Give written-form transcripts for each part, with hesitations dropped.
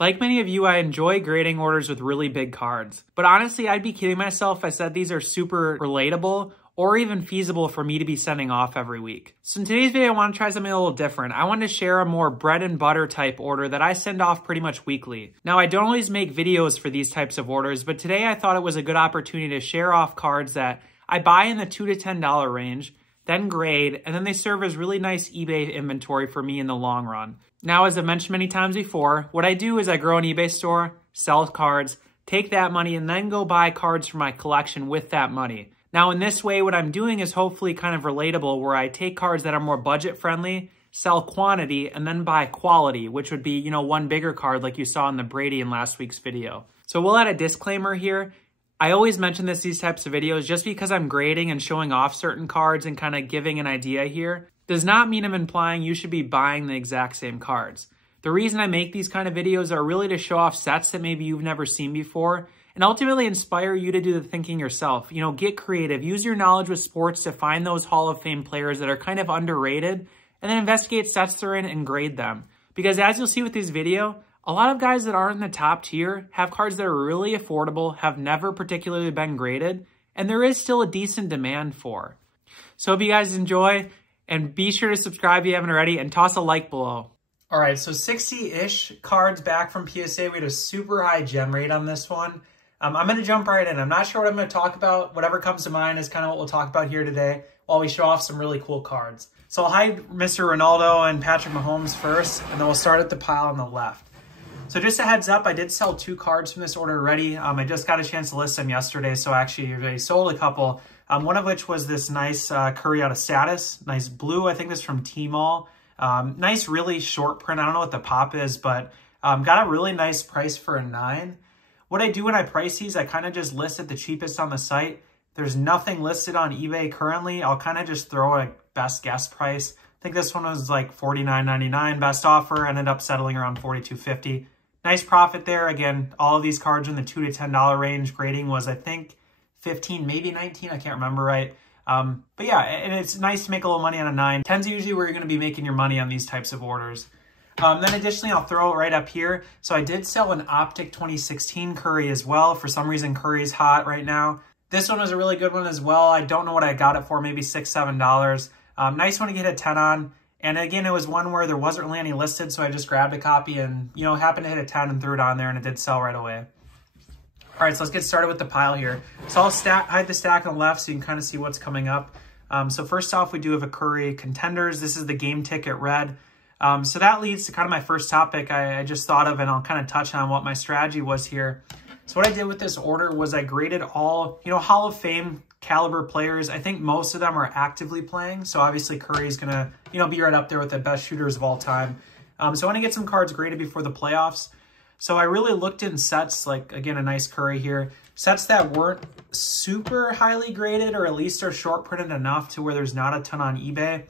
Like many of you, I enjoy grading orders with really big cards. But honestly, I'd be kidding myself if I said these are super relatable or even feasible for me to be sending off every week. So in today's video, I want to try something a little different. I want to share a more bread and butter type order that I send off pretty much weekly. Now, I don't always make videos for these types of orders, but today I thought it was a good opportunity to share off cards that I buy in the $2 to $10 range, then grade, and then they serve as really nice eBay inventory for me in the long run. Now, as I've mentioned many times before, what I do is I grow an eBay store, sell cards, take that money, and then go buy cards for my collection with that money. Now, in this way, what I'm doing is hopefully kind of relatable, where I take cards that are more budget friendly, sell quantity, and then buy quality, which would be, one bigger card like you saw in the Brady in last week's video. So we'll add a disclaimer here. I always mention these types of videos just because I'm grading and showing off certain cards and kind of giving an idea here does not mean I'm implying you should be buying the exact same cards. The reason I make these kind of videos are really to show off sets that maybe you've never seen before and ultimately inspire you to do the thinking yourself. Get creative, use your knowledge with sports to find those Hall of Fame players that are kind of underrated and then investigate sets they're in and grade them. Because as you'll see with this video, a lot of guys that aren't in the top tier have cards that are really affordable, have never particularly been graded, and there is still a decent demand for. So hope you guys enjoy, and be sure to subscribe if you haven't already, and toss a like below. All right, so 60-ish cards back from PSA. We had a super high gem rate on this one. I'm going to jump right in. I'm not sure what I'm going to talk about. Whatever comes to mind is kind of what we'll talk about here today while we show off some really cool cards. So I'll hide Mr. Ronaldo and Patrick Mahomes first, and then we'll start at the pile on the left. So just a heads up, I did sell 2 cards from this order already. I just got a chance to list them yesterday, so actually I sold a couple. One of which was this nice Curry out of status, nice blue. I think this is from Tmall. Nice, really short print. I don't know what the pop is, but got a really nice price for a 9. What I do when I price these, I kind of just list it the cheapest on the site. There's nothing listed on eBay currently. I'll kind of just throw a best guess price. I think this one was like $49.99 best offer. Ended up settling around $42.50. Nice profit there. Again, all of these cards are in the $2 to $10 range. Grading was, I think, 15, maybe 19. I can't remember right. But yeah, and it's nice to make a little money on a 9. 10's usually where you're going to be making your money on these types of orders. Then additionally, I'll throw it right up here. So I did sell an Optic 2016 Curry as well. For some reason, Curry's hot right now. This one was a really good one as well. I don't know what I got it for, maybe $6, $7. Nice one to get a 10 on. And again, it was one where there wasn't really any listed, so I just grabbed a copy and, happened to hit a 10 and threw it on there, and it did sell right away. All right, so let's get started with the pile here. So I'll hide the stack on the left so you can kind of see what's coming up. So first off, we do have a Curry Contenders. This is the game ticket red. So that leads to kind of my first topic I just thought of, and I'll kind of touch on what my strategy was here. So what I did with this order was I graded all, Hall of Fame caliber players. I think most of them are actively playing. So obviously Curry's going to, be right up there with the best shooters of all time. So I want to get some cards graded before the playoffs. So I really looked in sets, like, again, a nice Curry here. Sets that weren't super highly graded, or at least are short printed enough to where there's not a ton on eBay.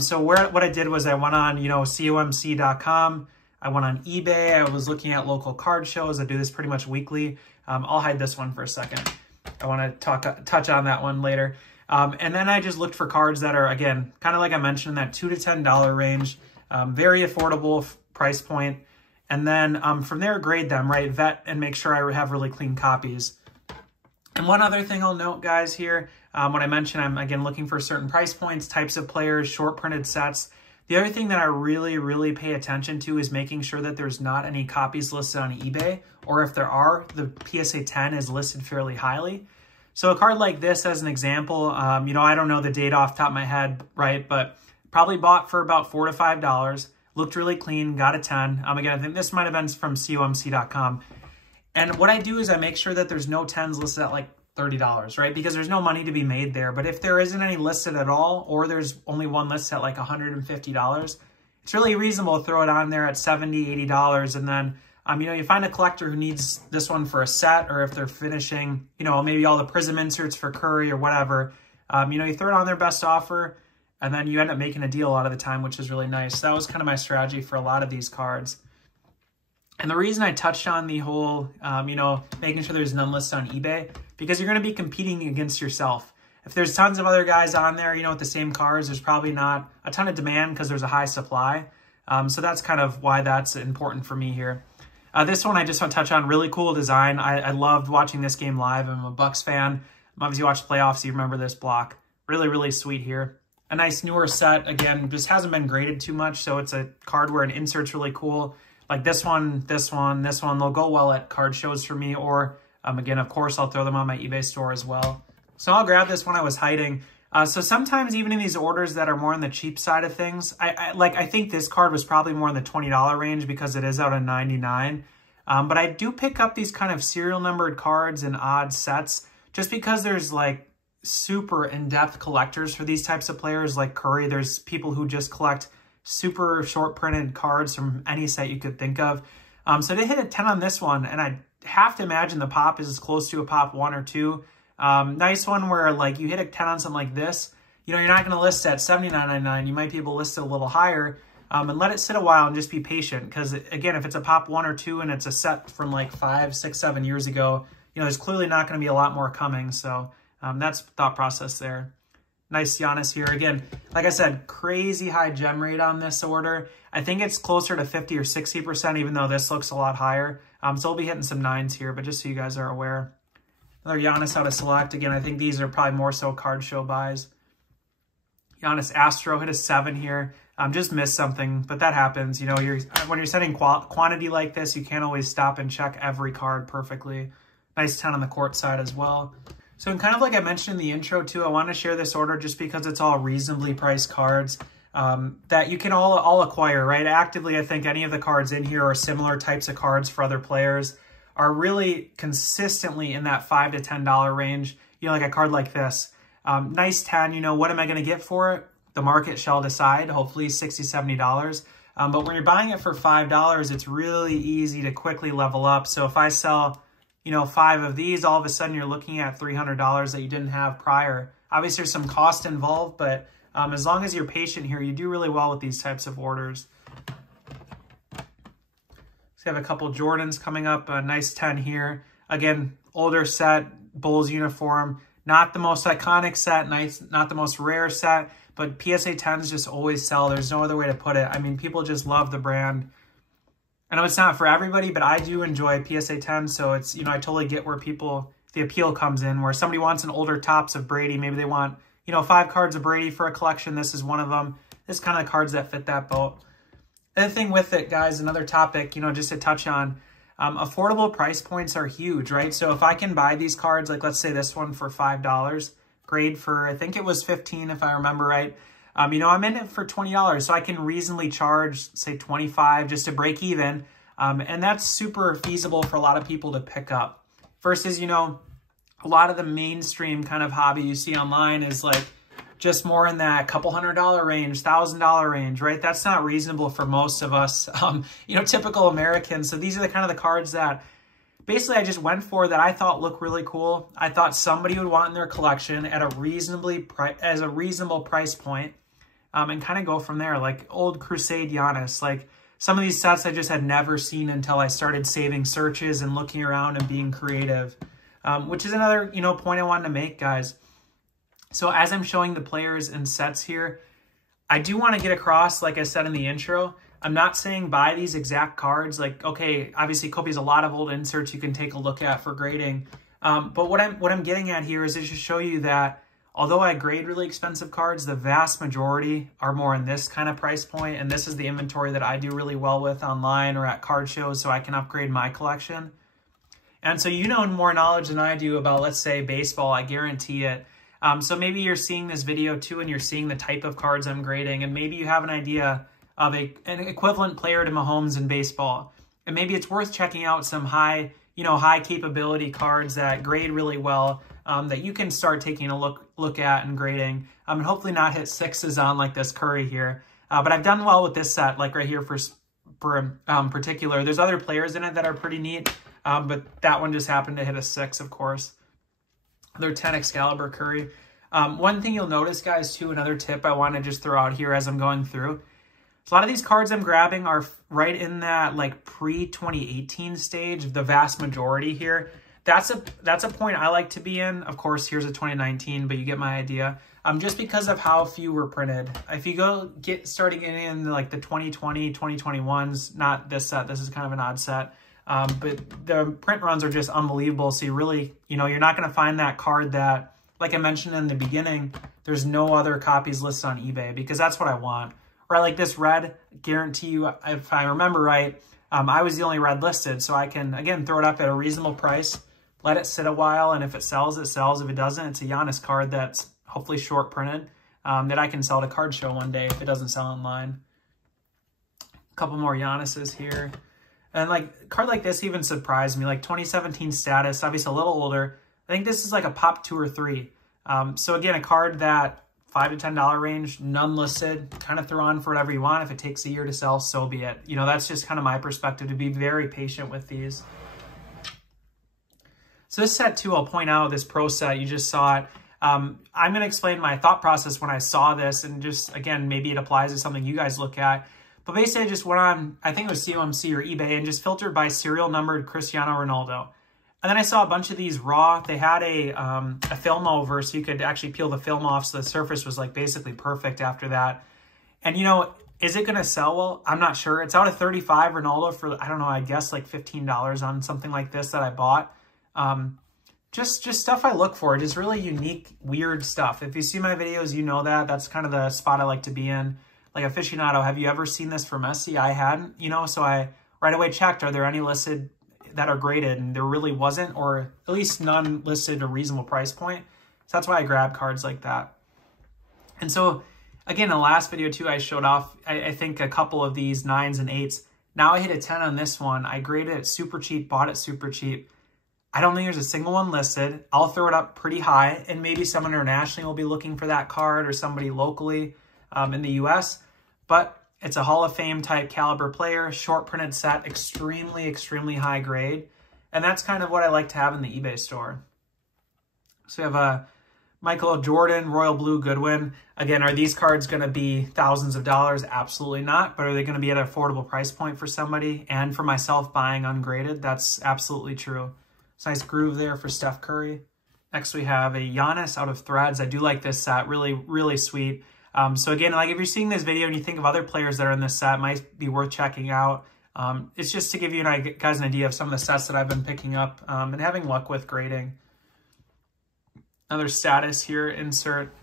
So what I did was I went on, COMC.com. I went on eBay. I was looking at local card shows. I do this pretty much weekly. I'll hide this one for a second. I want to touch on that one later. And then I just looked for cards that are, again, kind of like I mentioned, in that $2 to $10 range. Very affordable price point. And then from there, grade them, right? Vet and make sure I have really clean copies. And one other thing I'll note, guys, here, when I mentioned I'm, again, looking for certain price points, types of players, short printed sets. The other thing that I really, really pay attention to is making sure that there's not any copies listed on eBay, or if there are, the PSA 10 is listed fairly highly. So a card like this, as an example, I don't know the date off the top of my head, right? But probably bought for about $4 to $5. Looked really clean, got a 10. Again, I think this might have been from COMC.com. And what I do is I make sure that there's no 10s listed at like $30, right? Because there's no money to be made there. But if there isn't any listed at all, or there's only one listed at like $150, it's really reasonable to throw it on there at $70, $80. And then, you find a collector who needs this one for a set, or if they're finishing, maybe all the Prism inserts for Curry or whatever, you throw it on their best offer, and then you end up making a deal a lot of the time, which is really nice. So that was kind of my strategy for a lot of these cards. And the reason I touched on the whole, making sure there's none listed on eBay, because you're going to be competing against yourself. If there's tons of other guys on there, with the same cards, there's probably not a ton of demand because there's a high supply. So that's kind of why that's important for me here. This one I just want to touch on. Really cool design. I loved watching this game live. I'm a Bucks fan. Obviously you watched playoffs, so you remember this block. Really, really sweet here. A nice newer set. Again, just hasn't been graded too much, so it's a card where an insert's really cool. Like this one, this one, this one. They'll go well at card shows for me, or again, of course, I'll throw them on my eBay store as well. So I'll grab this when I was hiding. So sometimes even in these orders that are more on the cheap side of things, I think this card was probably more in the $20 range because it is out of 99. But I do pick up these kind of serial numbered cards and odd sets just because there's like super in-depth collectors for these types of players like Curry. There's people who just collect super short printed cards from any set you could think of. So they hit a 10 on this one, and I have to imagine the pop is as close to a pop 1 or 2. Nice one where like you hit a 10 on something like this, you know, you're not going to list at $79.99. You might be able to list it a little higher, and let it sit a while and just be patient. Because again, if it's a pop 1 or 2 and it's a set from like 5, 6, 7 years ago, you know, there's clearly not going to be a lot more coming. So that's the thought process there. Nice Giannis here. Again, like I said, crazy high gem rate on this order. I think it's closer to 50 or 60%, even though this looks a lot higher. So we'll be hitting some 9s here, but just so you guys are aware. Another Giannis out of select. Again, I think these are probably more so card show buys. Giannis Astro hit a 7 here. Just missed something, but that happens. You know, when you're setting quantity like this, you can't always stop and check every card perfectly. Nice 10 on the court side as well. So and kind of like I mentioned in the intro too, I want to share this order just because it's all reasonably priced cards that you can all acquire, right? Actively, I think any of the cards in here are similar types of cards for other players, are really consistently in that $5 to $10 range. You know, like a card like this. Nice 10, you know, what am I going to get for it? The market shall decide, hopefully $60, $70. But when you're buying it for $5, it's really easy to quickly level up. So if I sell, you know, 5 of these, all of a sudden you're looking at $300 that you didn't have prior. Obviously there's some cost involved, but as long as you're patient here, you do really well with these types of orders. So we have a couple Jordans coming up, a nice 10 here. Again, older set, Bulls uniform. Not the most iconic set, nice, not the most rare set, but PSA 10s just always sell. There's no other way to put it. I mean, people just love the brand. I know it's not for everybody, but I do enjoy PSA 10, so it's, you know, I totally get where the appeal comes in, where somebody wants an older tops of Brady. Maybe they want, you know, 5 cards of Brady for a collection. This is one of them. This kind of cards that fit that boat. The thing with it, guys, another topic, you know, just to touch on, affordable price points are huge, right? So if I can buy these cards, like let's say this one for $5, grade for, I think it was 15 if I remember right. You know, I'm in it for $20, so I can reasonably charge, say, $25 just to break even. And that's super feasible for a lot of people to pick up. Versus, you know, a lot of the mainstream kind of hobby you see online is like just more in that couple $100 range, $1,000 range, right? That's not reasonable for most of us, you know, typical Americans. So these are the kind of the cards that basically I just went for that I thought looked really cool. I thought somebody would want in their collection at a reasonable price point, and kind of go from there. Like old Crusade Giannis, like some of these sets I just had never seen until I started saving searches and looking around and being creative, which is another, you know, point I wanted to make, guys. So as I'm showing the players and sets here, I do want to get across, like I said in the intro, I'm not saying buy these exact cards. Like, okay, obviously Kobe's a lot of old inserts you can take a look at for grading. But what I'm getting at here is to just show you that although I grade really expensive cards, the vast majority are more in this kind of price point, and this is the inventory that I do really well with online or at card shows so I can upgrade my collection. And so you know more knowledge than I do about, let's say, baseball, I guarantee it. So maybe you're seeing this video too and you're seeing the type of cards I'm grading, and maybe you have an idea of an equivalent player to Mahomes in baseball. And maybe it's worth checking out some high capability cards that grade really well, that you can start taking a look at and grading, and hopefully not hit 6s on like this Curry here. But I've done well with this set, like right here for particular. There's other players in it that are pretty neat, but that one just happened to hit a 6, of course. They're 10 Excalibur Curry. One thing you'll notice, guys, too, another tip I want to just throw out here as I'm going through. A lot of these cards I'm grabbing are right in that like pre-2018 stage, the vast majority here. That's a point I like to be in. Of course, here's a 2019, but you get my idea. Just because of how few were printed. If you starting in like the 2020, 2021s, not this set, this is kind of an odd set. But the print runs are just unbelievable. So you really, you know, you're not going to find that card that, like I mentioned in the beginning, there's no other copies listed on eBay, because that's what I want. Right, like this red, guarantee you, if I remember right, I was the only red listed, so I can, again, throw it up at a reasonable price, let it sit a while, and if it sells, it sells. If it doesn't, it's a Giannis card that's hopefully short printed that I can sell at a card show one day if it doesn't sell online. A couple more Giannis's here. And like a card like this even surprised me, like 2017 status, obviously a little older. I think this is like a pop 2 or 3. So again, a card that $5 to $10 range, none listed, kind of throw on for whatever you want. If it takes a year to sell, so be it. You know, that's just kind of my perspective, to be very patient with these. So this set too, I'll point out, this pro set, you just saw it. I'm going to explain my thought process when I saw this, and just, again, maybe it applies to something you guys look at. But basically I just went on, I think it was COMC or eBay, and just filtered by serial numbered Cristiano Ronaldo. And then I saw a bunch of these raw. They had a film over, so you could actually peel the film off, so the surface was like basically perfect after that. And you know, is it going to sell well? I'm not sure. It's out of 35 Ronaldo for, I don't know, I guess like $15 on something like this that I bought. Just stuff I look for, just really unique, weird stuff. If you see my videos, you know that. That's kind of the spot I like to be in. Like aficionado, have you ever seen this for Messi? I hadn't, you know, so I right away checked, are there any listed that are graded? And there really wasn't, or at least none listed at a reasonable price point. So that's why I grab cards like that. And so again, in the last video too, I showed off, I think a couple of these 9s and 8s. Now I hit a 10 on this one. I graded it super cheap, bought it super cheap. I don't think there's a single one listed. I'll throw it up pretty high, and maybe someone internationally will be looking for that card, or somebody locally in the US. But it's a Hall of Fame type caliber player, short printed set, extremely, extremely high grade. And that's kind of what I like to have in the eBay store. So we have a Michael Jordan, Royal Blue Goodwin. Again, are these cards going to be thousands of dollars? Absolutely not. But are they going to be at an affordable price point for somebody? And for myself buying ungraded, that's absolutely true. It's a nice groove there for Steph Curry. Next we have a Giannis out of Threads. I do like this set, really, really sweet. So again, like if you're seeing this video and you think of other players that are in this set, it might be worth checking out. It's just to give you guys an idea of some of the sets that I've been picking up and having luck with grading. Another status here, insert.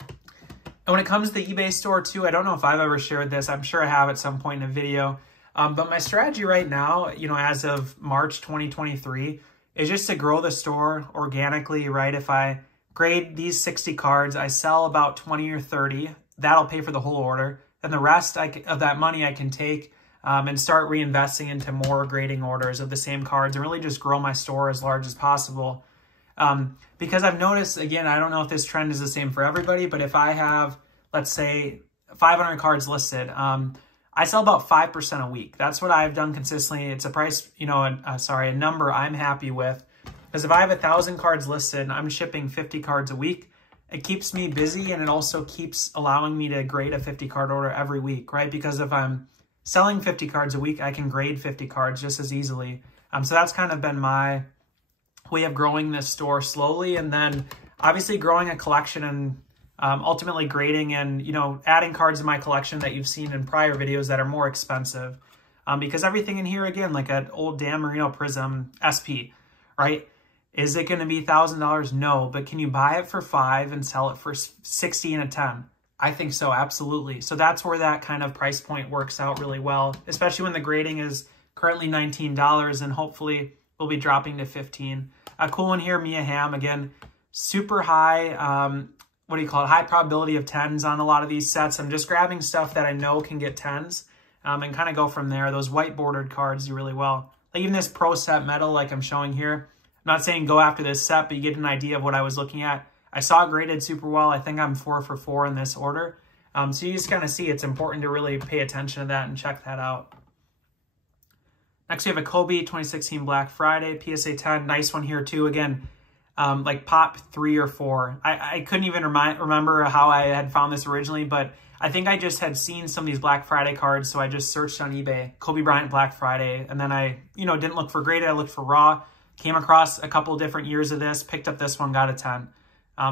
And when it comes to the eBay store too, I don't know if I've ever shared this. I'm sure I have at some point in a video. But my strategy right now, you know, as of March 2023, is just to grow the store organically, right? If I grade these 60 cards, I sell about 20 or 30. That'll pay for the whole order. And the rest of that money I can take and start reinvesting into more grading orders of the same cards, and really just grow my store as large as possible. Because I've noticed, again, I don't know if this trend is the same for everybody, but if I have, let's say, 500 cards listed, I sell about 5% a week. That's what I've done consistently. It's a price, you know, a number I'm happy with. Because if I have 1,000 cards listed and I'm shipping 50 cards a week, it keeps me busy, and it also keeps allowing me to grade a 50 card order every week, right? Because if I'm selling 50 cards a week, I can grade 50 cards just as easily. So that's kind of been my way of growing this store slowly, and then obviously growing a collection and ultimately grading and, you know, adding cards in my collection that you've seen in prior videos that are more expensive. Because everything in here, again, like an old Dan Marino Prism SP, right? Is it going to be $1,000? No, but can you buy it for $5 and sell it for $60 and a $10? I think so, absolutely. So that's where that kind of price point works out really well, especially when the grading is currently $19 and hopefully will be dropping to $15. A cool one here, Mia Hamm, again, super high, what do you call it? High probability of 10s on a lot of these sets. I'm just grabbing stuff that I know can get 10s and kind of go from there. Those white bordered cards do really well. Like even this pro set metal, like I'm showing here. I'm not saying go after this set, but you get an idea of what I was looking at. I saw it graded super well. I think I'm 4 for 4 in this order. So you just kind of see it's important to really pay attention to that and check that out. Next, we have a Kobe 2016 Black Friday, PSA 10. Nice one here too. Again, like pop 3 or 4. I couldn't even remember how I had found this originally, but I think I just had seen some of these Black Friday cards, so I just searched on eBay, Kobe Bryant Black Friday, and then I, you know, didn't look for graded, I looked for raw, came across a couple different years of this, picked up this one, got a 10.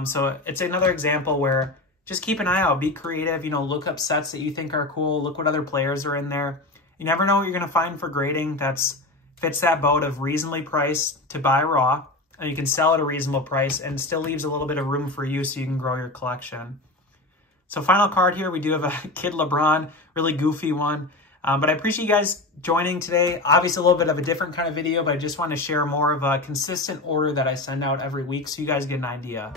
So it's another example where just keep an eye out, be creative, you know, look up sets that you think are cool, look what other players are in there. You never know what you're going to find for grading that's fits that boat of reasonably priced to buy raw, and you can sell at a reasonable price and still leaves a little bit of room for you so you can grow your collection. So final card here, we do have a Kid LeBron, really goofy one. But I appreciate you guys joining today. Obviously a little bit of a different kind of video, but I just want to share more of a consistent order that I send out every week so you guys get an idea.